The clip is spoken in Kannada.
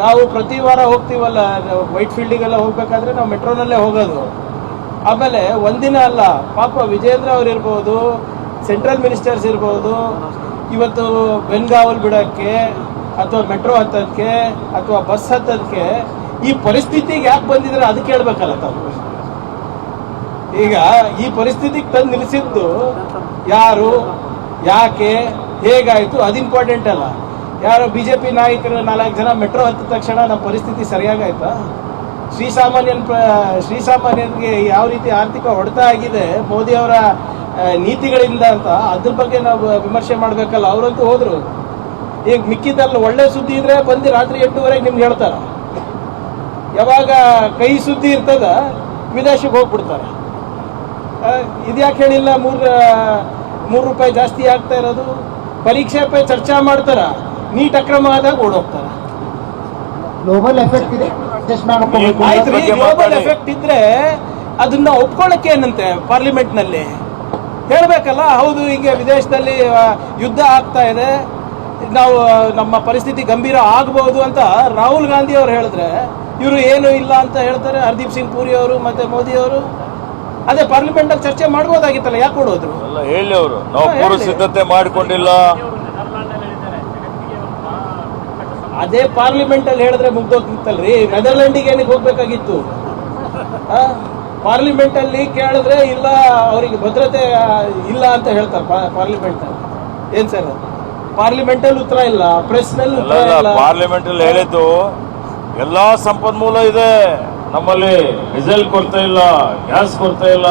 ನಾವು ಪ್ರತಿ ವಾರ ಹೋಗ್ತೀವಲ್ಲ ವೈಟ್ ಫೀಲ್ಡಿಗೆಲ್ಲ ಹೋಗ್ಬೇಕಾದ್ರೆ ನಾವು ಮೆಟ್ರೋನಲ್ಲೇ ಹೋಗೋದು. ಆಮೇಲೆ ಒಂದಿನ ಅಲ್ಲ, ಪಾಪ ವಿಜೇಂದ್ರ ಅವ್ರು ಇರ್ಬೋದು, ಸೆಂಟ್ರಲ್ ಮಿನಿಸ್ಟರ್ಸ್ ಇರ್ಬೋದು, ಇವತ್ತು ಬೆನ್ಗಾವಲ್ ಬಿಡೋಕ್ಕೆ ಅಥವಾ ಮೆಟ್ರೋ ಹತ್ತೋದಕ್ಕೆ ಅಥವಾ ಬಸ್ ಹತ್ತೋದಕ್ಕೆ ಈ ಪರಿಸ್ಥಿತಿಗೆ ಯಾಕೆ ಬಂದಿದ್ರೆ ಅದಕ್ಕೆ ಹೇಳ್ಬೇಕಲ್ಲ ತಾವು. ಈಗ ಈ ಪರಿಸ್ಥಿತಿಗೆ ತಂದು ನಿಲ್ಲಿಸಿದ್ದು ಯಾರು, ಯಾಕೆ, ಹೇಗಾಯಿತು ಅದು ಇಂಪಾರ್ಟೆಂಟ್ ಅಲ್ಲ. ಯಾರೋ ಬಿಜೆಪಿ ನಾಯಕರು 4 ಜನ ಮೆಟ್ರೋ ಹತ್ತಿದ ತಕ್ಷಣ ನಮ್ಮ ಪರಿಸ್ಥಿತಿ ಸರಿಯಾಗಾಯ್ತಾ? ಶ್ರೀಸಾಮಾನ್ಯನಿಗೆ ಯಾವ ರೀತಿ ಆರ್ಥಿಕ ಹೊಡೆತ ಆಗಿದೆ ಮೋದಿಯವರ ನೀತಿಗಳಿಂದ ಅಂತ ಅದ್ರ ಬಗ್ಗೆ ನಾವು ವಿಮರ್ಶೆ ಮಾಡಬೇಕಲ್ಲ. ಅವರಂತೂ ಹೋದ್ರು. ಈಗ ಮಿಕ್ಕಿದಲ್ಲಿ ಒಳ್ಳೆ ಸುದ್ದಿ ಇದ್ರೆ ಬಂದು ರಾತ್ರಿ 8:30 ನಿಮ್ಗೆ ಹೇಳ್ತಾರ. ಯಾವಾಗ ಕೈ ಸುದ್ದಿ ಇರ್ತದ ವಿದೇಶಕ್ಕೆ ಹೋಗ್ಬಿಡ್ತಾರೆ. ಇದ್ಯಾಕೆ ಹೇಳಿಲ್ಲ 3 ರೂಪಾಯಿ ಜಾಸ್ತಿ ಆಗ್ತಾ ಇರೋದು? ಪರೀಕ್ಷೆ ಪೈ ಚರ್ಚೆ ಮಾಡ್ತಾರ, ನೀಟ್ ಅಕ್ರಮ ಆದಾಗ ಓಡೋಗ್ತಾರ. ಗ್ಲೋಬಲ್ ಎಫೆಕ್ಟ್ ಇದೆ, ಆಯ್ತ್ರಿ, ಗ್ಲೋಬಲ್ ಎಫೆಕ್ಟ್ ಇದ್ರೆ ಅದನ್ನ ಒಪ್ಕೊಳ್ಳಕ್ಕೆ ಏನಂತೆ ಪಾರ್ಲಿಮೆಂಟ್ ನಲ್ಲಿ ಹೇಳ್ಬೇಕಲ್ಲ. ಹೌದು, ಈಗ ವಿದೇಶದಲ್ಲಿ ಯುದ್ಧ ಆಗ್ತಾ ಇದೆ, ನಾವು ನಮ್ಮ ಪರಿಸ್ಥಿತಿ ಗಂಭೀರ ಆಗಬಹುದು ಅಂತ ರಾಹುಲ್ ಗಾಂಧಿ ಅವರು ಹೇಳಿದ್ರೆ ಇವರು ಏನು ಇಲ್ಲ ಅಂತ ಹೇಳ್ತಾರೆ. ಹರ್ದೀಪ್ ಸಿಂಗ್ ಪೂರಿ ಅವರು ಮತ್ತೆ ಮೋದಿ ಅವರು ಅದೇ ಪಾರ್ಲಿಮೆಂಟ್ ಅಲ್ಲಿ ಚರ್ಚೆ ಮಾಡ್ಬೋದಾಗಿತ್ತಲ್ಲ, ಯಾಕೆ ಕೊಡೋದ್ರು? ಹೇಳಿ ಅವರು ನಾವು ಪೂರ್ವ ಸಿದ್ಧತೆ ಮಾಡಿಕೊಂಡಿಲ್ಲ. ಅದೇ ಪಾರ್ಲಿಮೆಂಟ್ ಅಲ್ಲಿ ಹೇಳಿದ್ರೆ ಮುಗ್ದೋಗ್ತಿತ್ತಲ್ರಿ. ನೆದರ್ಲ್ಯಾಂಡಿಗೆ ಏನಕ್ಕೆ ಹೋಗ್ಬೇಕಾಗಿತ್ತು? ಪಾರ್ಲಿಮೆಂಟ್ ಅಲ್ಲಿ ಕೇಳಿದ್ರೆ ಇಲ್ಲ, ಅವರಿಗೆ ಭದ್ರತೆ ಇಲ್ಲ ಅಂತ ಹೇಳ್ತಾರೆ ಪಾರ್ಲಿಮೆಂಟ್ ಅಲ್ಲಿ. ಏನ್ ಸರ್, ಪಾರ್ಲಿಮೆಂಟ್ ಅಲ್ಲಿ ಉತ್ತರ ಇಲ್ಲ, ಪ್ರೆಸ್ ನಲ್ಲಿ ಉತ್ತರ ಇಲ್ಲ. ಪಾರ್ಲಿಮೆಂಟ್ ಅಲ್ಲಿ ಹೇಳಿದ್ದು ಎಲ್ಲಾ ಸಂಪನ್ಮೂಲ ಇದೆ ನಮ್ಮಲ್ಲಿ, ಡೀಸೆಲ್ ಕೊರತೆ ಇಲ್ಲ, ಗ್ಯಾಸ್ ಕೊರತೆ ಇಲ್ಲ.